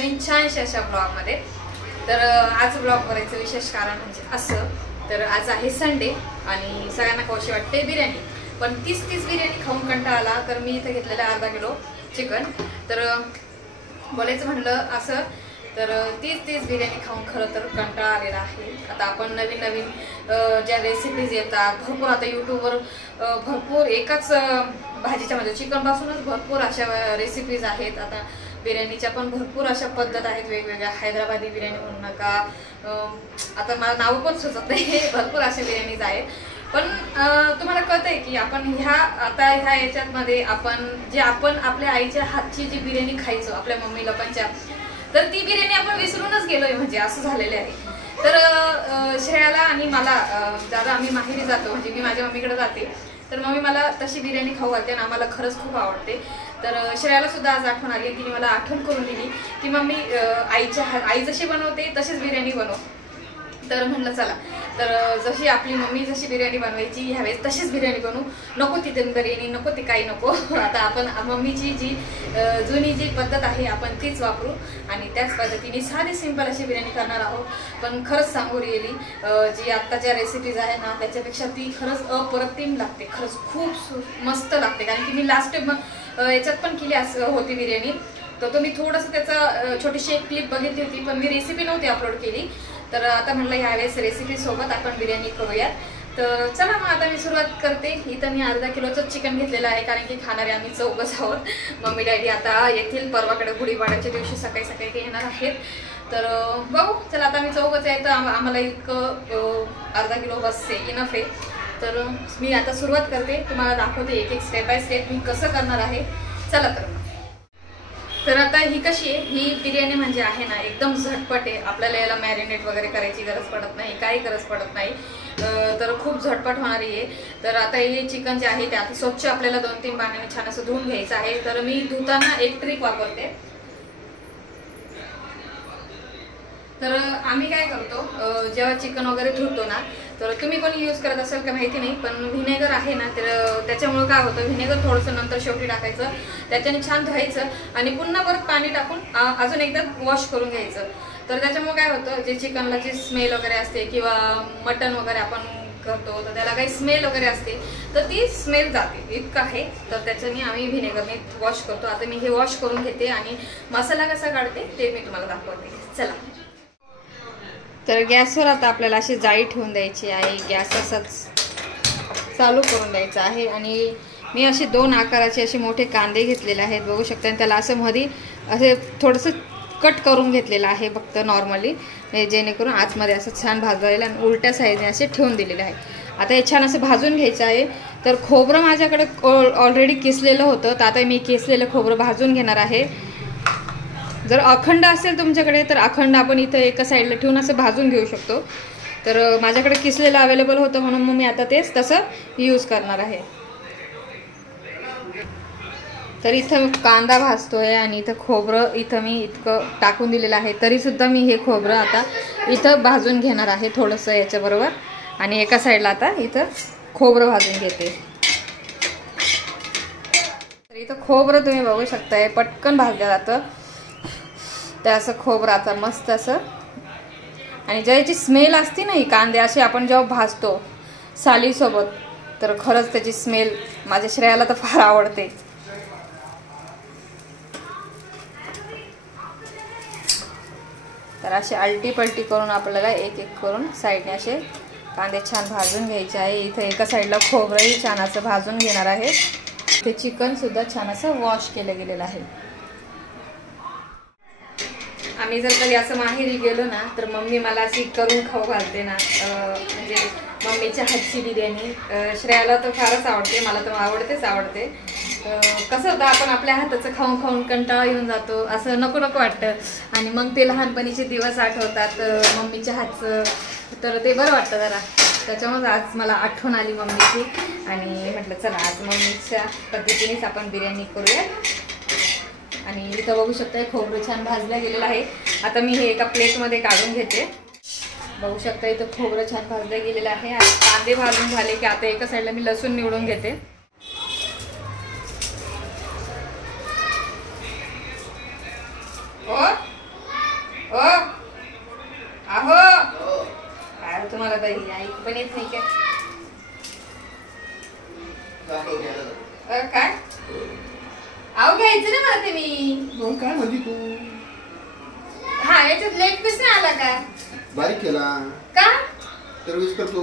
नवीन छानशा अशा ब्लॉगमध्ये। तर आज ब्लॉग करायचं विशेष कारण म्हणजे असं, तर आज आहे संडे आणि सगळ्यांना खाऊशी वाटते बिर्याणी, पण तीच बिर्याणी खाऊन कंटाळा आला, तर मी इथे घेतलेलं अर्धा किलो चिकन। तर बोलायचं म्हणलं असं, तर तीच बिर्याणी खाऊन खरं तर कंटाळा आलेला आहे। आता आपण नवीन ज्या रेसिपीज येतात भरपूर, आता यूट्यूबवर भरपूर एकाच भाजीच्या म्हणजे चिकन पासूनच भरपूर अशा रेसिपीज आहेत। आता बिर्याणीच्या पण भरपूर अशा पद्धत आहेत वेगवेगळ्या, हैदराबादी बिर्याणी म्हणू नका, आता मला नाव पण सुचत नाही, भरपूर अशा बिर्याणीज आहेत। पण तुम्हाला कळतंय की आपण ह्या याच्यामध्ये आपण आपल्या आईच्या हातची जी बिर्याणी खायचो आपल्या मम्मी लोकांच्या, तर ती बिर्याणी आपण विसरूनच गेलोय, म्हणजे असं झालेलं आहे। तर श्रेयाला आणि मला दादा आम्ही माहेरी जातो, म्हणजे मी माझ्या मम्मीकडे जाते, तर मम्मी मला तशी बिर्याणी खाऊ घालते आणि आम्हाला खरंच खूप आवडते। तर श्रेयाला सुद्धा आज आठवण आली, तिने मला आठवण करून दिली की मम्मी आई जशी बनवते तशीच बिर्याणी बनव। तर म्हणलं चला, तर जशी आपली मम्मी जशी बिर्याणी बनवायची ह्यावेळेस तशीच बिर्याणी बनवू, नको ती दम बिर्याणी, नको ती काही नको। आता आपण मम्मीची जी जुनी जी पद्धत आहे आपण तीच वापरू आणि त्याच पद्धतीने साधी सिंपल अशी बिर्याणी करणार आहोत। पण खरंच सांगू रिअली जी आत्ताच्या रेसिपीज आहे ना त्याच्यापेक्षा ती खरंच अप्रतिम लागते, खरंच खूप मस्त लागते। कारण की मी लास्ट याच्यात पण केली होती बिर्याणी, तर तुम्ही थोडंसं त्याचा छोटीशी एक क्लिप बघितली होती, पण मी रेसिपी नव्हती अपलोड केली। तर आता म्हणलं ह्यावेळेस रेसिपी सोबत आपण बिर्याणी करूयात। तर चला मग आता मी सुरुवात करते। इथं मी अर्धा किलोचं चिकन घेतलेलं आहे, कारण की खाणारे आम्ही चौघच आहोत। मम्मी डॅडी आता येथील परवाकडे गुढीपाडव्याच्या दिवशी सकाळी ते येणार आहेत, तर बघू चला। आता मी चौघच आहे तर आम्हाला इतकं अर्धा किलो बस आहे, इनफ आहे। तर मी आता सुरुवात करते, तुम्हाला दाखवते एक स्टेप बाय स्टेप मी कसं करणार आहे। चला तर आता ही कशी आहे, ही बिर्याणी म्हणजे आहे ना एकदम झटपट आहे, आपल्याला याला मॅरिनेट वगैरे करायची गरज पडत नाही, काही गरज पडत नाही, तर खूप झटपट होणारी आहे। तर आता हे चिकन जे आहे ते आता स्वच्छ आपल्याला 2-3 पाण्याने छान असं धुवून घ्यायचं आहे। तर मी धुताना एक ट्रिक वापरते। तर आम्ही काय करतो, जेव्हा चिकन वगैरे धुतो ना, तर तुम्ही कोणी यूज करत असेल का माहिती नाही, पण व्हिनेगर आहे ना, तर त्याच्यामुळे काय होतं, व्हिनेगर थोडंसं नंतर शेवटी टाकायचं, त्याच्याने छान धुवायचं आणि पुन्हा परत पाणी टाकून अजून एकदा वॉश करून घ्यायचं। तर त्याच्यामुळे काय होतं, जे चिकनला जी स्मेल वगैरे असते किंवा मटन वगैरे आपण करतो तर त्याला काही स्मेल वगैरे असते, तर ती स्मेल जाते, इतकं आहे। तर त्याच्याने आम्ही व्हिनेगरने वॉश करतो। आता मी हे वॉश करून घेते आणि मसाला कसा काढते ते मी तुम्हाला दाखवते, चला। तर गॅसवर आता आपल्याला अशी जाळी ठेवून द्यायची आहे, गॅस असाच चालू करून द्यायचा आहे आणि मी असे 2 आकाराचे असे मोठे कांदे घेतलेले आहेत, बघू शकता, आणि त्याला असं मध्ये असे थोडंसं कट करून घेतलेलं आहे फक्त नॉर्मली, जेणेकरून आतमध्ये असं छान भाजलेलं आणि उलट्या साईडने असे ठेवून दिलेले आहे। आता हे छान असं भाजून घ्यायचं आहे। तर खोबरं माझ्याकडे ऑलरेडी किसलेलं होतं, तर आता मी किसलेलं खोबरं भाजून घेणार आहे। जर अखंड असेल तुमच्याकडे तर अखंड आपण इथं एका साईडला ठेवून असं भाजून घेऊ शकतो। तर माझ्याकडे किसलेलं अवेलेबल होतं म्हणून मग मी आता तेच तसं यूज करणार आहे। तर इथं कांदा भाजतोय आणि इथं खोबरं इथं मी इतकं टाकून दिलेलं आहे, तरीसुद्धा मी हे खोबरं आता इथं भाजून घेणार आहे थोडंसं याच्याबरोबर, आणि एका साईडला आता इथं खोबरं भाजून घेते। तर इथं खोबरं तुम्ही बघू शकताय पटकन भाजलं जातं, तर असं खोबरं आता मस्त असं, आणि ज्याची स्मेल असते ना, ही कांदे असे आपण जेव्हा भाजतो सालीसोबत, तर खरंच त्याची स्मेल माझ्या श्रेयाला तर फार आवडते। तर असे आलटी पलटी करून आपल्याला एक करून साईडने असे कांदे छान भाजून घ्यायचे आहे। इथं एका साईडला खोबरंही छान असं भाजून घेणार आहे। ते चिकन सुद्धा छान असं वॉश केलं गेलेलं आहे। आम्ही जर कधी असं माहेरी गेलो ना, तर मम्मी मला अशी करून खाऊ घालते ना, म्हणजे मम्मीच्या हातची बिर्याणी श्रेयाला तर फारच आवडते, मला तर आवडते। कसं होतं, आपण आपल्या हाताचं खाऊन कंटाळा येऊन जातो, असं नको वाटतं, आणि मग ते लहानपणीचे दिवस आठवतात मम्मीच्या हातचं, तर ते बरं वाटतं जरा। त्याच्यामुळे आज मला आठवण आली मम्मीची आणि म्हटलं चला आज मम्मीच्या पद्धतीनेच आपण बिर्याणी करूया। आणि इथं बघू शकता खोबरं छान भाजलं गेलेलं आहे। आता मी हे एका प्लेटमध्ये काढून घेते, बघू शकता इथं खोबरं छान भाजलं गेलेलं आहे। आणि कांदे भाजून झाले की आता एका साईडला मी लसूण निवडून घेते। ओ आहो काय तुम्हाला बाई ऐक पण येत नाही का? काय आव घ्यायचं ना मला ते मी काय म्हणली तू? हा याच्यात लेग पीस नाही आला का? बारीक केला का? दरवेळेस करतो.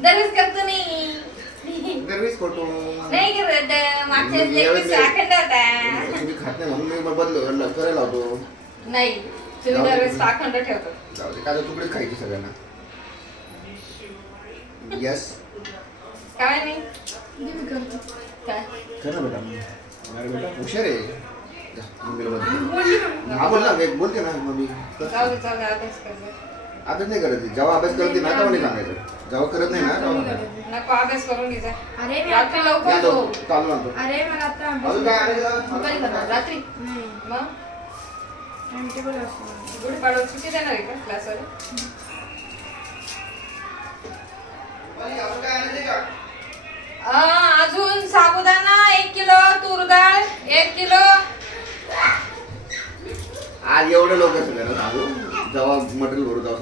दरवेळेस करतो नाही. दरवेळेस करतो नाही करत. मागच्या लेग पीस अखंड होता. तुम्ही खात नाही म्हणून मी बदल करायला लावतो. नाही तुम्ही दरवेळेस अखंड ठेवतो. जाऊ दे काय तुकडेच खायचे सगळ्यांना. यस काय नाही काय कर ना बेटा. अरे बेटा हुशार आहे. हा बोल ना बोलते ना मम्मी. जाऊ दे अभ्यास कर. अभ्यास नाही करत. जेव्हा अभ्यास करते ना तेव्हा नाही सांगायचं. जेव्हा करत नाही ना तेव्हा नको अभ्यास करून घे जा. अरे मी रात्री लवकर झोप. चालू आणतो. अरे मला आता अजून काय कधी करणार? रात्री मग गुढीपाडवा सुट्टी देणार आहे का क्लासवर? अजून साबुदाणा 1 किलो, तूर डाळ 1 किलो. आज एवढं लवकर सगळ्यांना सांगू. जेव्हा मटेरियल भरू तेव्हा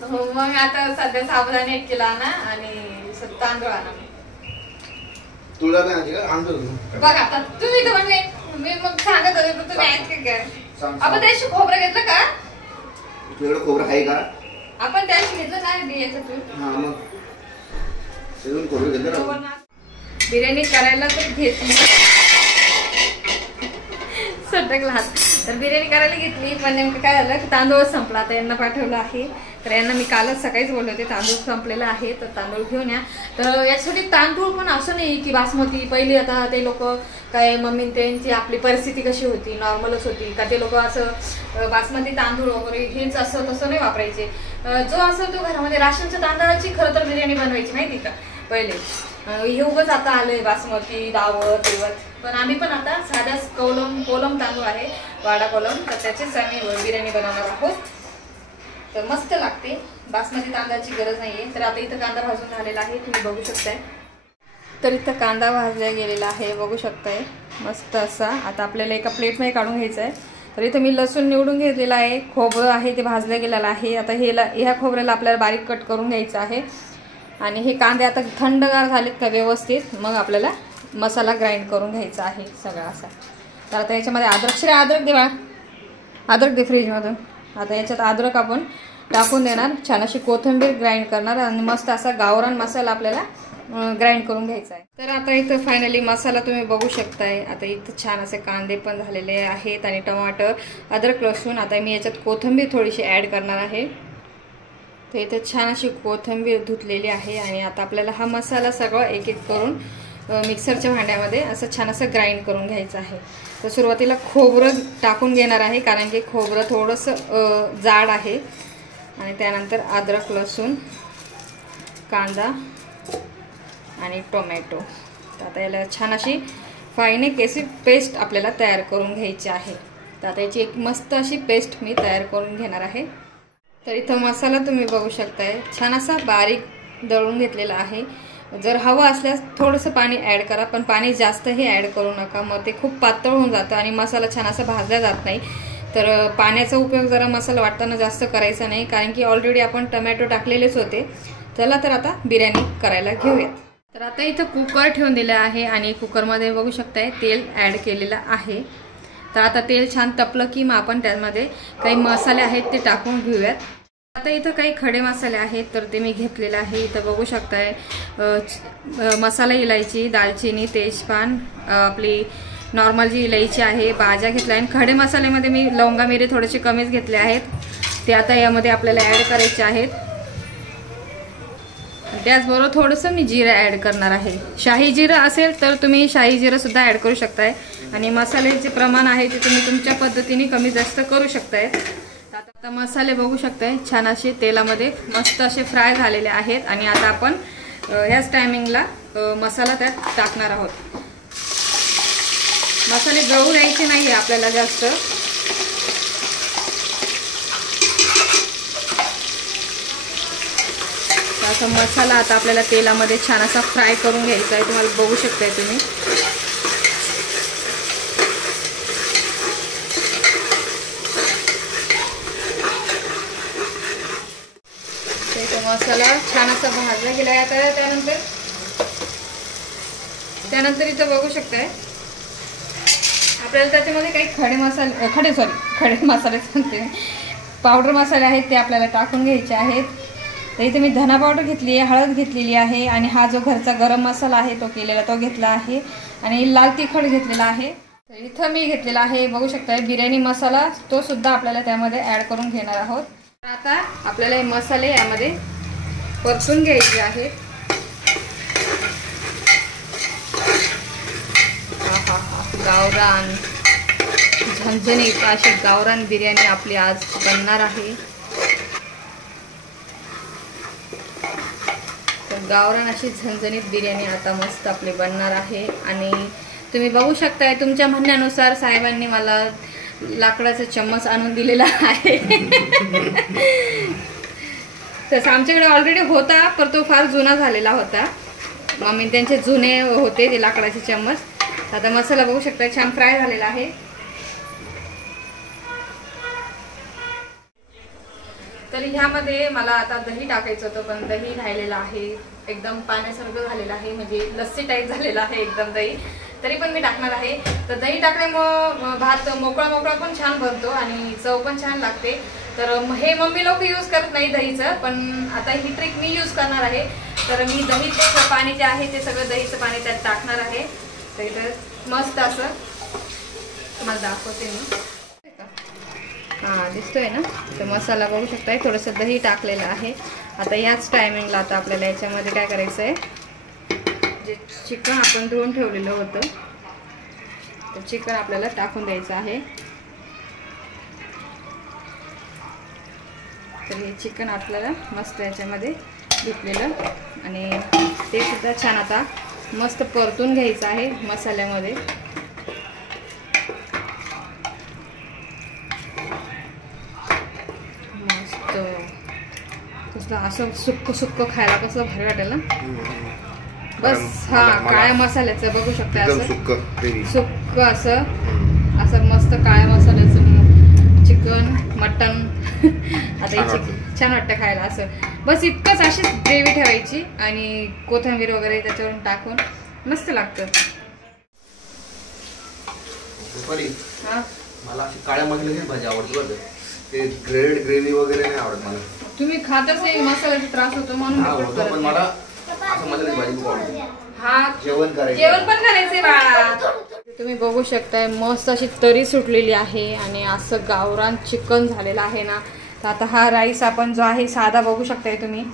सांगू. मग आता सध्या साबुदाणा 1 किलो आणा आणि तांदूळ आणा. तुला काय आणतो बघ आता तुम्ही तर म्हणले मी मग सांगत होते तर तुम्ही ऐकते काय? आपण त्याशी खोबरं घेतलं का? तुझ्याकडे खोबरं आहे का? आपण त्याशी घेतलं ना याच्यातून. हा मग त्यातून खोबरं घेतलं ना. बिर्याणी करायला तर घेतली सटकला हात. तर बिर्याणी करायला घेतली पण नेमकं काय झालं की तांदूळच संपला. आता यांना पाठवलं आहे. तर यांना मी कालच सकाळीच बोलले होते तांदूळ संपलेला आहे तर तांदूळ घेऊन या. तर याच्यासाठी तांदूळ पण असं नाही की बासमती. पहिले आता ते लोक काय मम्मी त्यांची आपली परिस्थिती कशी होती नॉर्मलच होती का ते लोक असं बासमती तांदूळ वगैरे हेच असं तसं नाही वापरायचे. जो असं तो घरामध्ये राशनच्या तांदळाची खरं तर बिर्याणी बनवायची माहिती का पहिले. हे उगच आता आलंय बासमती दावत तेवत. पण आम्ही पण आता साधा कोलम तांदूळ आहे वाडा कोलम तर त्याचीच आम्ही बिर्याणी बनवणार आहोत. तर मस्त लागते. बासमती तांदळाची गरज नाहीये. तर आता इथं कांदा भाजून झालेला आहे तुम्ही बघू शकताय. तर इथं कांदा भाजला गेलेला आहे बघू शकताय मस्त असा. आता आपल्याला एका प्लेटमध्ये काढून घ्यायचं आहे. तर इथं मी लसूण निवडून घेतलेला आहे. खोबरं आहे ते भाजलं गेलेलं आहे. आता ह्या खोबऱ्याला आपल्याला बारीक कट करून घ्यायचं आहे. आणि हे कांदे आता थंडगार झालेत का व्यवस्थित मग आपल्याला मसाला ग्राइंड करून घ्यायचा आहे सगळा असा. तर आता याच्यामध्ये अद्रक दे बा. अद्रक दे फ्रीजमधून. आता याच्यात अद्रक आपण टाकून देणार. छान अशी कोथिंबीर ग्राइंड करणार आणि मस्त असा गावरान मसाला आपल्याला ग्राइंड करून घ्यायचा आहे. तर आता इथं फायनली मसाला तुम्ही बघू शकताय. आता इथं छान असे कांदे पण झालेले आहेत आणि टमाटर अद्रक लसूण. आता मी याच्यात कोथिंबीर थोडीशी ॲड करणार आहे. तर इथे छान अशी कोथिंबीर धुतलेली आहे आणि आता आपल्याला हा मसाला सगळं एक एक करून मिक्सरच्या भांड्यामध्ये असं छान असं ग्राइंड करून घ्यायचं आहे. तर सुरुवातीला खोबरं टाकून घेणार आहे कारण की खोबरं थोडंसं जाड आहे. आणि त्यानंतर अद्रक लसूण कांदा आणि टोमॅटो. तर आता याला छान अशी फाईन अशी पेस्ट आपल्याला तयार करून घ्यायची आहे. तर आता याची एक मस्त अशी पेस्ट मी तयार करून घेणार आहे. तर इथं मसाला तुम्ही बघू शकताय छान असा बारीक दळून घेतलेला आहे. जर हवं असल्यास थोडंसं पाणी ॲड करा पण पाणी जास्तही ॲड करू नका मग ते खूप पातळ होऊन जातं आणि मसाला छान असा भाजला जात नाही. तर पाण्याचा उपयोग जरा मसाला वाटताना जास्त करायचा नाही कारण की ऑलरेडी आपण टमॅटो टाकलेलेच होते. चला तर आता बिर्याणी करायला घेऊयात. तर आता इथं कुकर ठेवून दिलं आहे आणि कुकरमध्ये बघू शकताय तेल ॲड केलेलं आहे. तर आता तेल छान तपलं की मग आपण त्यामध्ये काही मसाले आहेत ते टाकून घेऊयात. आता इथं काही खडे मसाले आहेत तर ते मी घेतलेले आहे. इथं बघू शकताय मसाला इलायची दालचिनी तेजपान आपली नॉर्मल जी इलायची आहे बाजा घेतला आहे. खडे मसाल्यामध्ये मी लवंगा मिरे थोडेसे कमीच घेतले आहेत ते आता यामध्ये आपल्याला ॲड करायचे आहेत. त्याचबरोबर थोडंसं मी जिरं ॲड करणार आहे. शाही जिरं असेल तर तुम्ही शाही जिरं सुद्धा ॲड करू शकताय आणि मसाल्याचे प्रमाण आहे ते तुम्ही तुमच्या पद्धतीने कमी जास्त करू शकताय. आता मसाले बघू शकताय छान असे तेलामध्ये मस्त असे फ्राय झालेले आहेत आणि आता आपण ह्याच टायमिंगला मसाला त्यात टाकणार आहोत. मसाले गळू द्यायचे नाही आपल्याला जास्त. असा मसाला आता आपल्याला तेलामध्ये छान असा फ्राय करून घ्यायचा आहे. तुम्हाला बघू शकताय तुम्ही. मसाला छान असा भाजला गेला आहे. आता त्यानंतर इथं बघू शकताय आपल्याला त्याच्यामध्ये काही खडे मसाले सांगते, पावडर मसाले आहेत ते आपल्याला टाकून घ्यायचे आहेत. तर इथे मी धना पावडर घेतली आहे, हळद घेतलेली आहे आणि हा जो घरचा गरम मसाला आहे तो केलेला तो घेतला आहे आणि लाल तिखट घेतलेला आहे. तर इथं मी घेतलेला आहे बघू शकताय बिर्याणी मसाला, तो सुद्धा आपल्याला त्यामध्ये ॲड करून घेणार आहोत. तर आता आपल्याला हे मसाले यामध्ये परतून घ्यायचे आहेत. गावरान झणझणीत अशी गावरान बिर्याणी आपली आज बनणार आहे. तर गावरान अशी झणझणीत बिर्याणी आता मस्त आपली बनणार आहे. आणि तुम्ही बघू शकताय तुमच्या म्हणण्यानुसार साहेबांनी मला लाकडाचा चम्मच आणून दिलेला आहे. तसं आमच्याकडे ऑलरेडी होता पण तो फार जुना झालेला होता. मम्मी त्यांचे जुने होते ते लाकडाचे चम्मच. आता मसाला बघू शकता छान फ्राय झालेला आहे. तर ह्यामध्ये मला आता दही टाकायचं होतं पण दही राहिलेलं आहे, एकदम पाण्यासारखं झालेलं आहे, म्हणजे लस्सी टाईप झालेला आहे एकदम दही. तरी पण मी टाकणार आहे. तर दही टाकल्यामुळं भात मोकळा पण छान बनतो आणि चव पण छान लागते. तर हे मम्मी लोक यूज करत नाही दहीचं, पण आता ही ट्रिक मी यूज करणार आहे. तर मी दहीचं पाणी जे आहे ते सगळं दहीचं पाणी त्यात टाकणार आहे. तर इथं मस्त असं तुम्हाला दाखवते मी. हां दिसतोय ना. तर मसाला बघू शकताय थोडंसं दही टाकलेलं आहे. आता याच टायमिंगला आता आपल्याला याच्यामध्ये काय करायचं आहे, जे चिकन आपण धुवून ठेवलेलं होतं तर चिकन आपल्याला टाकून द्यायचं आहे. तर हे चिकन आपल्याला मस्त याच्यामध्ये धुतलेलं आणि ते सुद्धा छान आता मस्त परतून घ्यायचं आहे मसाल्यामध्ये. मस्त कसलं असं सुक्क खायला कसं भारी वाटेल ना. बस हा काळ्या मसाल्याचं बघू शकता असं सुक्क असं मस्त काळ्या मसाल्याचं चिकन मटन. आता हे छान वाटतं खायला असं. बस इतकंच, अशीच ग्रेव्ही ठेवायची आणि कोथिंबीर वगैरे त्याच्यावरून टाकून मस्त लागतं. मला अशी काळ्या मसाल्याची भाजी आवडते बरं, ते ग्रेड ग्रेव्ही वगैरे नाही आवडत मला. तुम्ही खातच नाही, मसाल्याचा त्रास होतो म्हणून. पण मला असं मसाल्याची भाजी खूप आवडते. हा जेवण पण करायचंय बाळा. तुम्ही बघू शकताय मस्त अशी तरी सुटलेली आहे आणि असं गावरान चिकन झालेलं आहे ना. तर आता हा राईस आपण जो आहे साधा बघू शकताय तुम्ही,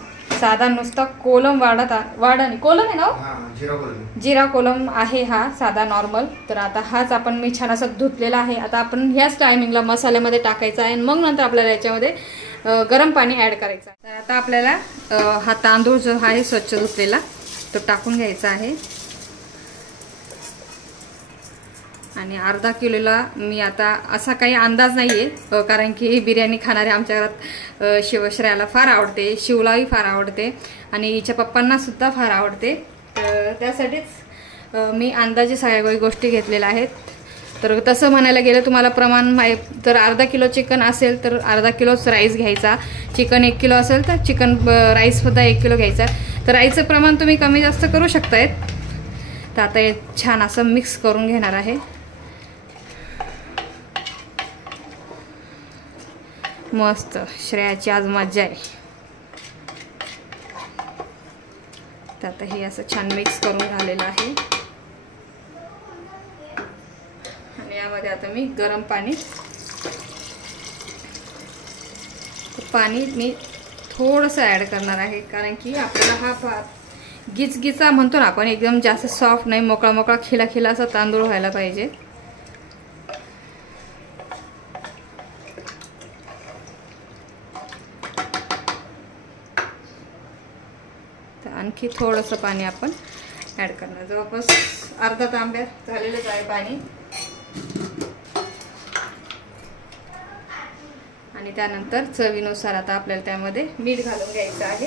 साधा नुसता कोलम वाढण कोलम आहे ना, जिरा कोलम आहे हा साधा नॉर्मल. तर आता हाच आपण मी छान असं धुतलेला आहे. आता आपण ह्याच टायमिंगला मसाल्यामध्ये टाकायचा आहे आणि मग नंतर आपल्याला याच्यामध्ये गरम पाणी ॲड करायचं. तर आता आपल्याला हा तांदूळ जो आहे स्वच्छ धुतलेला तो टाकून घ्यायचा आहे. आणि अर्धा किलोला मी आता असा काही अंदाज नाही आहे, कारण की बिर्याणी खाणारे आमच्या घरात शिवश्रेयाला फार आवडते, शिवलाही फार आवडते आणि हिच्या पप्पांना सुद्धा फार आवडते. तर त्यासाठीच मी अंदाजे सगळ्या गोष्टी घेतलेल्या आहेत. तर तसं म्हणायला गेलं तुम्हाला प्रमाण तर अर्धा किलो चिकन असेल तर अर्धा किलोच राईस घ्यायचा. चिकन 1 किलो असेल तर चिकन राईससुद्धा 1 किलो घ्यायचा. तर राईसचं प्रमाण तुम्ही कमी जास्त करू शकतायत. तर आता हे छान असं मिक्स करून घेणार आहे. मस्त श्रेयाची आज मज्जा आहे. तर आता हे असं छान मिक्स करून झालेलं आहे आणि यामध्ये आता मी गरम पाणी मी थोडंसं ॲड करणार आहे, कारण की आपल्याला हा भात गिचगिचा म्हणतो ना आपण, एकदम जास्त सॉफ्ट नाही, मोकळा खिला असा तांदूळ व्हायला पाहिजे. आणखी थोडंसं पाणी आपण ॲड करणार. जवळपास अर्धा तांब्या झालेलंच आहे पाणी. आणि त्यानंतर चवीनुसार आता आपल्याला त्यामध्ये मीठ घालून घ्यायचं आहे.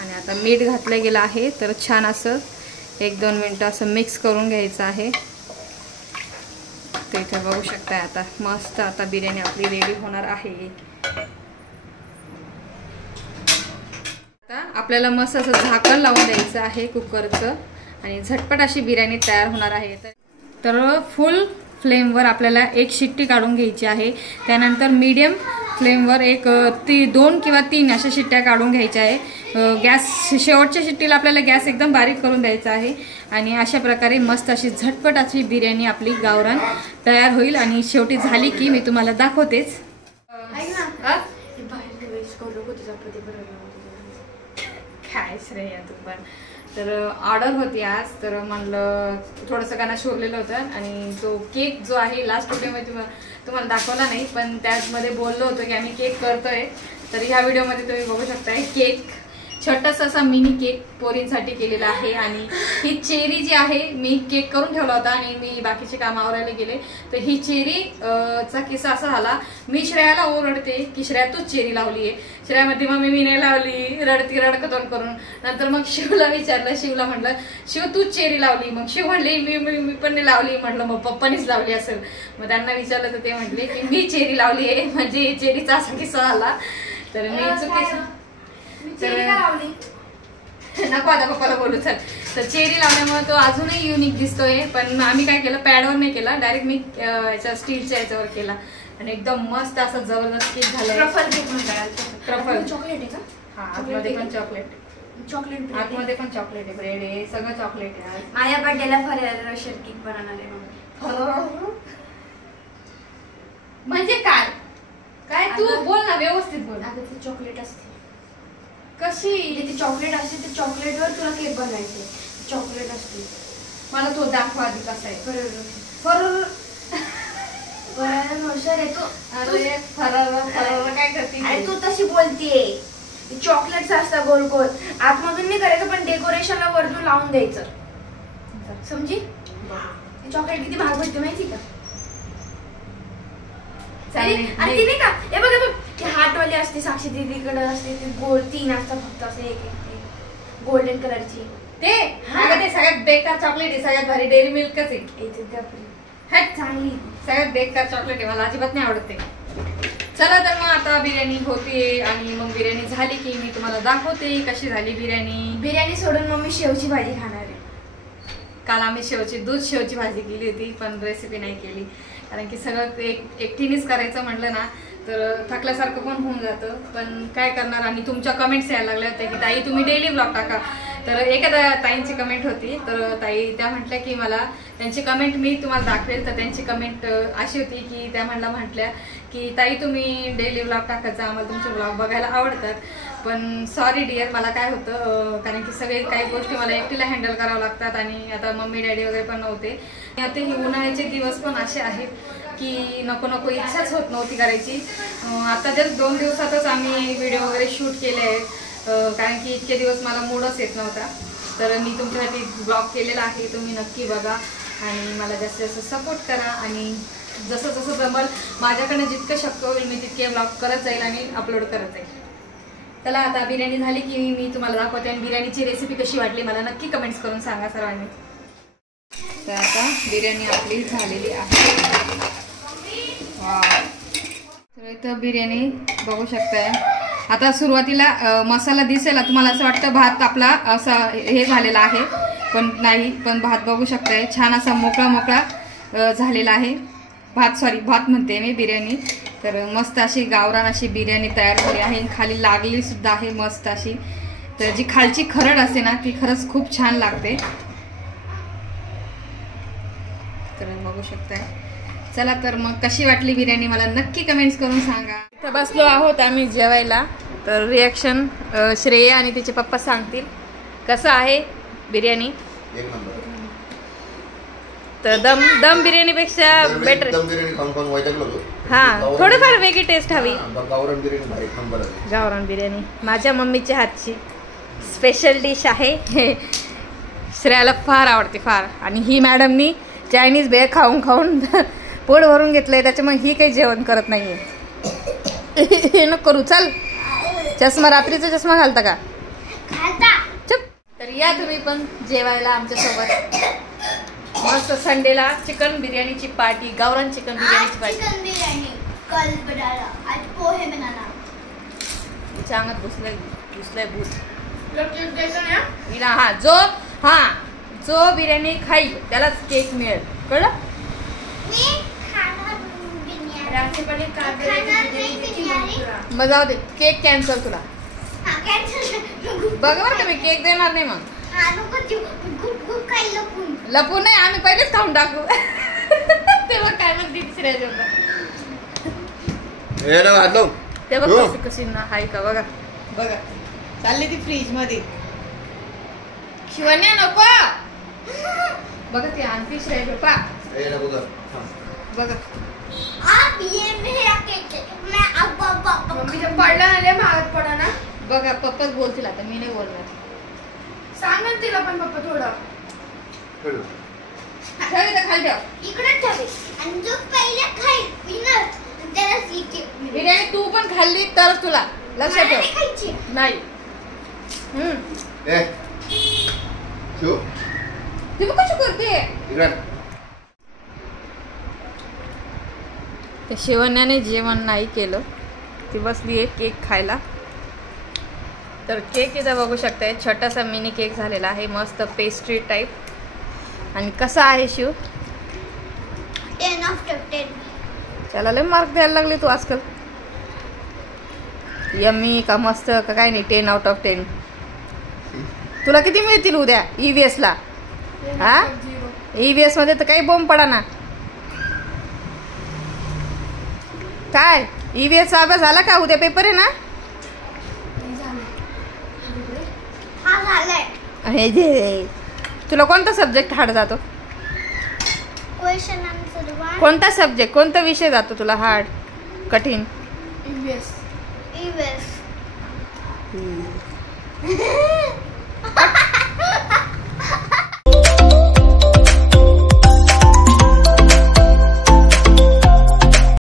आणि आता मीठ घातलं गेलं आहे तर छान असं 1-2 मिनटं असं मिक्स करून घ्यायचं आहे. तर इथे बघू शकताय आता मस्त आता बिर्याणी आपली रेडी होणार आहे। आता आपल्याला मस्त असं झाकण लावून द्यायचं आहे कुकरचं आणि झटपट अशी बिर्याणी तयार होणार आहे। तर फुल फ्लेमवर आपल्याला एक शिट्टी काढून घ्यायची आहे, त्यानंतर मीडियम फ्लेमवर एक 2 किंवा 3 अशा शिट्ट्या काढून घ्यायच्या आहे। गॅस शेवटच्या शिट्टीला आपल्याला गॅस एकदम बारीक करून द्यायचा आहे आणि अशा प्रकारे मस्त अशी झटपट अशी बिर्याणी आपली गावरान तयार होईल आणि शेवटी झाली की मी तुम्हाला दाखवतेच। काय श्रेया तू पण, तर ऑर्डर होती आज, तर म्हणलं थोडंसं गाणं शोधलेलं होतं आणि तो केक जो आहे लास्ट व्हिडिओमध्ये तुम्हाला दाखवला नाही, पण त्यामध्ये बोललो होतो की आम्ही केक करतोय। तर ह्या व्हिडिओमध्ये तुम्ही बघू शकताय केक छोटासा असा मिनी केक पोरींसाठी केलेला आहे आणि ही चेरी जी आहे मी केक करून ठेवला होता आणि मी बाकीचे काम आवरायला गेले, तर ही चेरी चा किस्सा असा झाला, मी श्रेयाला ओरडते की श्रेया तूच चेरी लावली आहे। श्रेया मध्ये मम्मी मी नाही लावली, रडती रडकतोंड करून। नंतर मग शिवला विचारलं, शिवला म्हटलं शिव तूच चेरी लावली, मग शिव म्हणली मी पण नाही लावली। म्हटलं मग पप्पानीच लावली असेल। मग त्यांना विचारलं तर ते म्हटले की मी चेरी लावली आहे, म्हणजे चेरीचा असा किस्सा झाला। तर मी चुकीचं नको आता पप्पाला बोलू चल। तर चेरी लावल्यामुळे तो अजूनही युनिक दिसतोय, पण आम्ही काय केलं पॅडवर नाही केला, डायरेक्ट मी याच्या स्टीलच्या याच्यावर केला आणि एकदम मस्त असा जबरदस्त केक झाला। ट्रफल केक म्हणतात, ट्रफल चॉकलेट आहे का? हा, आतमध्ये पण चॉकलेट आतमध्ये पण चॉकलेट आहे, ब्रेड आहे, सगळं चॉकलेट आहे। माझ्या बर्थडेला फराळ रशर केक बनवणार आहे म्हणजे काय काय तू बोल ना व्यवस्थित बोल। अगं ते चॉकलेट असते कशी, ते चॉकलेट असते, ते चॉकलेटवर तुला केक बनवायचे, चॉकलेट असते। मला तो दाखवा आधी कसा आहे। फराळ रशर आहे तो। अरे फराळ काय करते? अरे तू तशी बोलतीये, चॉकलेट्स असतात गोल गोल, आतमधून नाही करायचं पण डेकोरेशनला वरतून लावून द्यायचं, समजी? चॉकलेट किती महाग भेटते माहिती का? आणि ती नाही का हे बघा ती हार्टवाली असते, साक्षी दीदीकडे असते, ती गोल 3 असतात फक्त असे एक गोल्डन कलरची, ते ते सगळ्यात बेकार चॉकलेट आहे, सगळ्यात भारी डेअरी मिल्कच आहे। चांगली सगळ्यात बेकार चॉकलेट आहे, मला अजिबात नाही आवडत ते। चला तर मग आता बिर्याणी होतीये आणि मग बिर्याणी झाली की मी तुम्हाला दाखवते कशी झाली बिर्याणी। बिर्याणी सोडून मग मी शेवची भाजी खाणार आहे। काल आम्ही दूध शेवची भाजी केली होती, पण रेसिपी नाही केली, कारण की सगळं एकटीनेच करायचं म्हटलं ना तर थकल्यासारखं पण होऊन जातं, पण काय करणार। आणि तुमच्या कमेंट्स यायला लागल्या होत्या की ताई तुम्ही डेली ब्लॉग टाका। तर एखाद्या ताईंची कमेंट होती, तर ताई त्या म्हटल्या की मला त्यांची कमेंट मी तुम्हाला दाखवेल। तर त्यांची कमेंट अशी होती की त्या म्हटल्या की ताई तुम्ही डेली ब्लॉग टाकायचा, आम्हाला तुमचे ब्लॉग बघायला आवडतात, पण सॉरी डिअर मला काय होतं, कारण की सगळे काही गोष्टी मला एकटीला हँडल करावं लागतात आणि आता मम्मी डॅडी वगैरे पण नव्हते। आता हे उन्हाळ्याचे दिवस पण असे आहेत की नको नको इच्छाच होत नव्हती करायची। आता जस्ट 2 दिवसातच आम्ही व्हिडिओ वगैरे शूट केले आहेत, कारण की इतके दिवस मला मूडच येत नव्हता। तर मी तुमच्यासाठी ब्लॉग केलेला आहे, तुम्ही नक्की बघा आणि मला जास्तीत जास्त सपोर्ट करा आणि जसं जसं जमल माझ्याकडनं जितकं शक्य होईल मी तितके ब्लॉग करत जाईल आणि अपलोड करत जाईल। चला आता बिर्याणी झाली की मी तुम्हाला दाखवते आणि बिर्याणीची रेसिपी कशी वाटली मला नक्की कमेंट्स करून सांगा सर्वांनी। तर आता बिर्याणी आपली झालेली आहे। तर इथं बिर्याणी बघू शकताय। आता सुरुवातीला मसाला दिसेल तुम्हाला असं वाटतं भात आपला असा हे झालेला आहे, पण नाही, पण भात बघू शकताय छान असा मोकळा मोकळा झालेला आहे। भात म्हणते मी बिर्याणी। तर मस्त अशी गावरान अशी बिर्याणी तयार झाली आहे, खाली लागली सुद्धा आहे मस्त अशी। तर जी खालची खरड असते ना ती खरंच खूप छान लागते। तर बघू शकताय। चला तर मग कशी वाटली बिर्याणी मला नक्की कमेंट्स करून सांगा। इथं बसलो आहोत आम्ही जेवायला, तर रिॲक्शन श्रेया आणि तिचे पप्पा सांगतील कसं आहे बिर्याणी। एक नंबर। तर दम बिर्याणीपेक्षा बेटर। दम बिर्याणी खाऊन वैतागलो होतो। हां, थोडंफार वेगळी टेस्ट हवी। गावरान बिर्याणी भारी नंबर आहे। गावरान बिर्याणी माझ्या मम्मीच्या हातची स्पेशल डिश आहे, श्रेयाला फार आवडते फार। आणि ही मॅडमनी चायनीज भेळ खाऊन खाऊन पोट भरून घेतलंय, त्याच्यामुळे ही काही जेवण करत नाहीये। हे नको करू, चल चष्मा, रात्रीचा चष्मा घालता का? चुप। तर या तुम्ही पण जेवायला आमच्या सोबत। मस्त संडेला चिकन बिर्याणीची पार्टी, गावरान चिकन बिर्याणीची पार्टी. चिकन बिर्याणी कल बनाना, आज पोहे बनाना. तिच्या अंगात घुसलंय भूत. केक द्यायचा ना? हिला जो बिर्याणी खाईल त्यालाच केक मिळेल, कळलं? मी खाणार बिर्याणी. रात्रीपणे कांदे बिर्याणी. मग जाऊ दे, केक कॅन्सल तुला. हा कॅन्सल. बघ बरं का, मी केक देणार नाही मग. हा नको देऊ. खूप काही लपून. लपून नाही, आम्ही पहिलेच खाऊन टाकू. तेव्हा काय म्हणते तिसऱ्या जेवणात. हे ना घातलो. ते बघ हो. कशी ना हाय का, बघा चालली ती फ्रीज मध्ये. शिवण्या नको बघा ती आणती श्रेय पा. हे ना बघा. बघा आप ये मेरा केक है. मैं अब मम्मी जब पडला ना लय महागात पडा ना. बघा पप्पाच बोलतील आता, मी नाही बोलणार. सांग ना तिला पण पप्पा थोडं. कळलं. ठेव इथं खाली ठेव. इकडे ठेवे. आणि जो पहिले खाईल विनर त्याला सीट. बिर्याणी तू पण खाल्ली तर तुला लक्षात ठेव. खायची. नाही ए शिव ती मग कशी करते. इकडे. त्या शिवण्याने जेवण नाही केलं, ती बसली आहे केक खायला. तर केक इथं बघू शकताय, छोटासा मिनी केक झालेला आहे, मस्त पेस्ट्री टाईप. आणि कसा आहे शिव? 10 out of 10. त्याला लय मार्क द्यायला लागले तू आजकाल. यम्मी का मस्त का काय नाही, 10 out of 10. तुला किती मिळतील उद्या EVS ला? हा EVS मध्ये तर काही बॉम्ब पडा ना. काय EVS चा अभ्यास झाला का? उद्या पेपर आहे ना. हा झालाय. हे जे तुला कोणता सब्जेक्ट हार्ड जातो? Question answer 1. कोणता सब्जेक्ट, कोणता विषय जातो तुला हार्ड, कठीण? EVS. EVS.